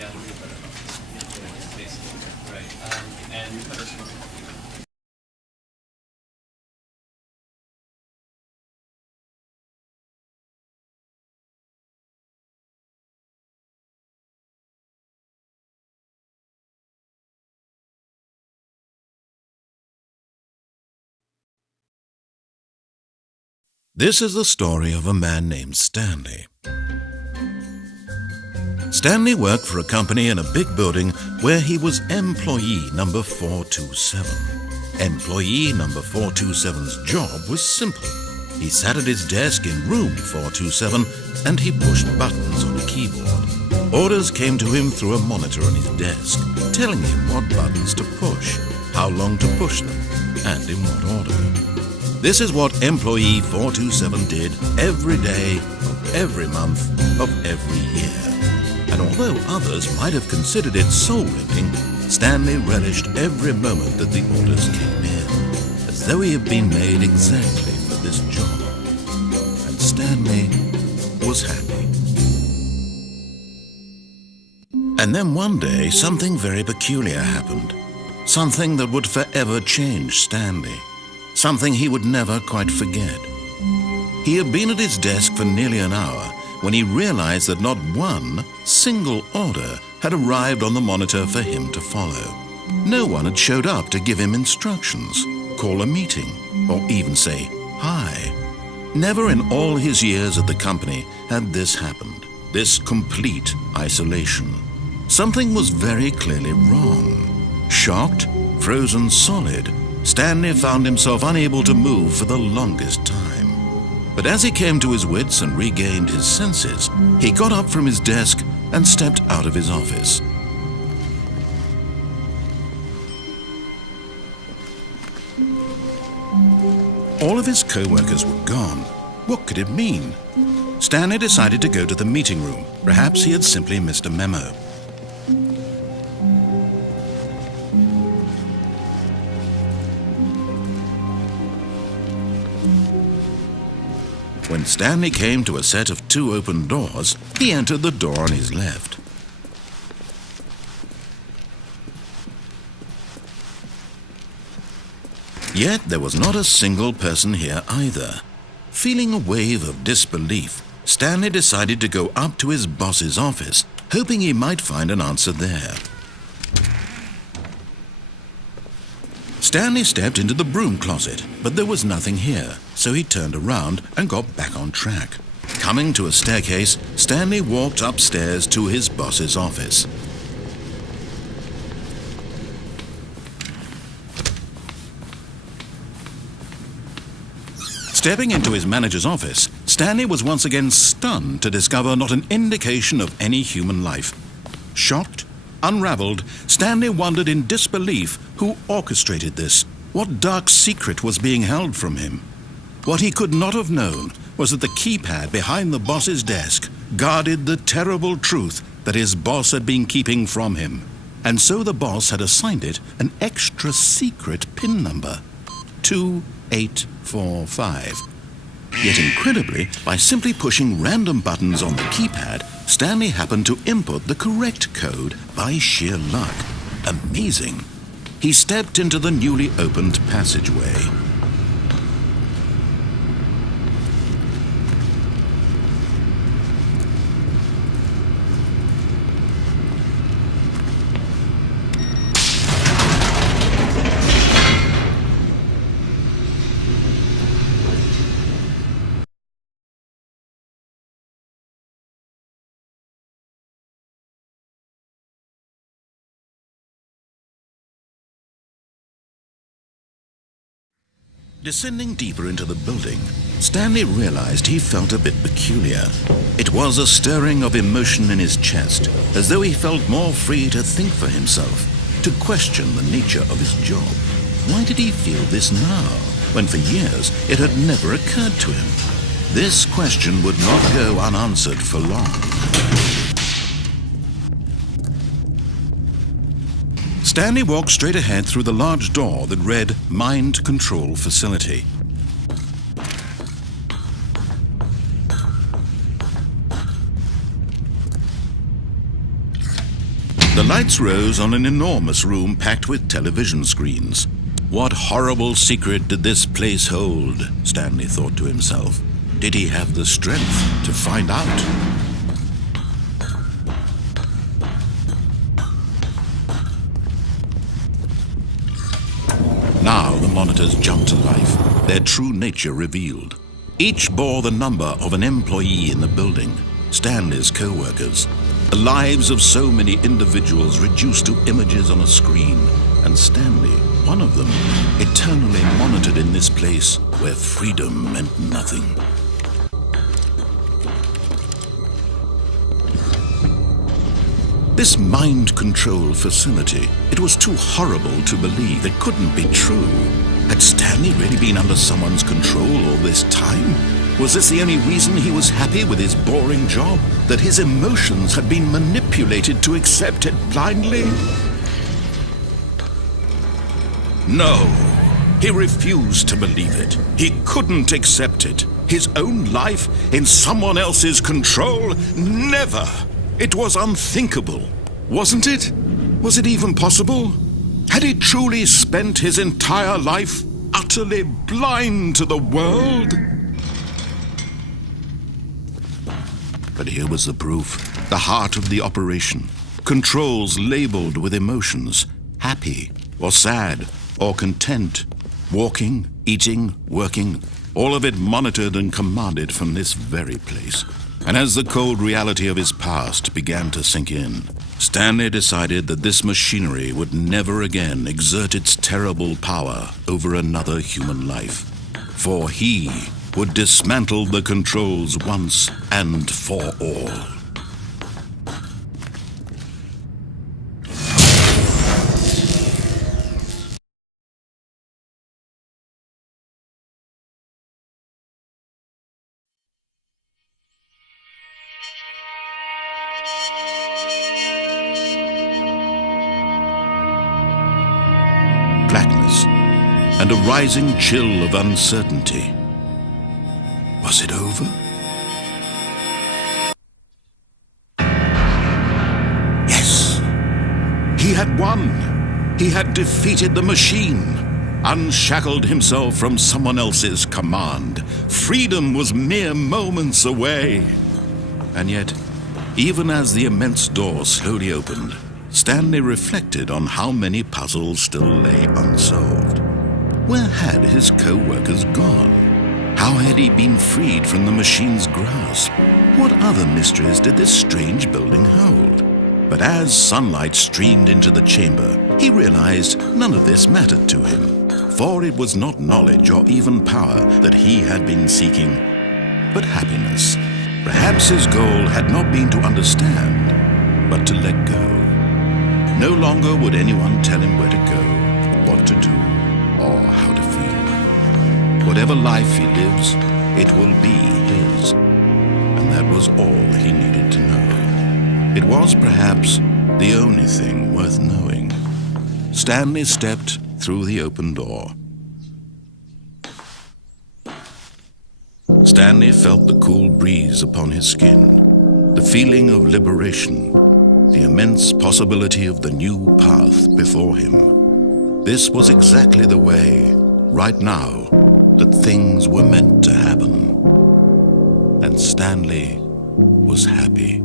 down a bit better. Basically, right. And you cut us one. This is the story of a man named Stanley. Stanley worked for a company in a big building where he was employee number 427. Employee number 427's job was simple. He sat at his desk in room 427 and he pushed buttons on a keyboard. Orders came to him through a monitor on his desk, telling him what buttons to push, how long to push them, and in what order. This is what employee 427 did every day of every month of every year. And although others might have considered it soul-ripping, Stanley relished every moment that the orders came in, as though he had been made exactly for this job. And Stanley was happy. And then one day, something very peculiar happened. Something that would forever change Stanley. Something he would never quite forget. He had been at his desk for nearly an hour when he realized that not one single order had arrived on the monitor for him to follow. No one had showed up to give him instructions, call a meeting, or even say hi. Never in all his years at the company had this happened, this complete isolation. Something was very clearly wrong. Shocked, frozen solid, Stanley found himself unable to move for the longest time. But as he came to his wits and regained his senses, he got up from his desk and stepped out of his office. All of his co-workers were gone. What could it mean? Stanley decided to go to the meeting room. Perhaps he had simply missed a memo. When Stanley came to a set of 2 open doors, he entered the door on his left. Yet there was not a single person here either. Feeling a wave of disbelief, Stanley decided to go up to his boss's office, hoping he might find an answer there. Stanley stepped into the broom closet, but there was nothing here, so he turned around and got back on track. Coming to a staircase, Stanley walked upstairs to his boss's office. Stepping into his manager's office, Stanley was once again stunned to discover not an indication of any human life. Shocked, unraveled, Stanley wondered in disbelief who orchestrated this. What dark secret was being held from him? What he could not have known was that the keypad behind the boss's desk guarded the terrible truth that his boss had been keeping from him. And so the boss had assigned it an extra secret PIN number, 2845. Yet incredibly, by simply pushing random buttons on the keypad, Stanley happened to input the correct code by sheer luck. Amazing. He stepped into the newly opened passageway. Descending deeper into the building, Stanley realized he felt a bit peculiar. It was a stirring of emotion in his chest, as though he felt more free to think for himself, to question the nature of his job. Why did he feel this now, when for years it had never occurred to him? This question would not go unanswered for long. Stanley walked straight ahead through the large door that read Mind Control Facility. The lights rose on an enormous room packed with television screens. What horrible secret did this place hold? Stanley thought to himself. Did he have the strength to find out? Now the monitors jumped to life, their true nature revealed. Each bore the number of an employee in the building, Stanley's co-workers. The lives of so many individuals reduced to images on a screen, and Stanley, one of them, eternally monitored in this place where freedom meant nothing. This mind control facility, it was too horrible to believe. It couldn't be true. Had Stanley really been under someone's control all this time? Was this the only reason he was happy with his boring job? That his emotions had been manipulated to accept it blindly? No, he refused to believe it. He couldn't accept it. His own life in someone else's control? Never! It was unthinkable, wasn't it? Was it even possible? Had he truly spent his entire life utterly blind to the world? But here was the proof, the heart of the operation. Controls labeled with emotions, happy or sad or content, walking, eating, working, all of it monitored and commanded from this very place. And as the cold reality of his past began to sink in, Stanley decided that this machinery would never again exert its terrible power over another human life. For he would dismantle the controls once and for all. Blackness and a rising chill of uncertainty. Was it over? Yes! He had won! He had defeated the machine, unshackled himself from someone else's command. Freedom was mere moments away. And yet, even as the immense door slowly opened, Stanley reflected on how many puzzles still lay unsolved. Where had his co-workers gone? How had he been freed from the machine's grasp? What other mysteries did this strange building hold? But as sunlight streamed into the chamber, he realized none of this mattered to him. For it was not knowledge or even power that he had been seeking, but happiness. Perhaps his goal had not been to understand, but to let go. No longer would anyone tell him where to go, what to do, or how to feel. Whatever life he lives, it will be his. And that was all he needed to know. It was perhaps the only thing worth knowing. Stanley stepped through the open door. Stanley felt the cool breeze upon his skin, the feeling of liberation, the immense possibility of the new path before him. This was exactly the way, right now, that things were meant to happen. And Stanley was happy.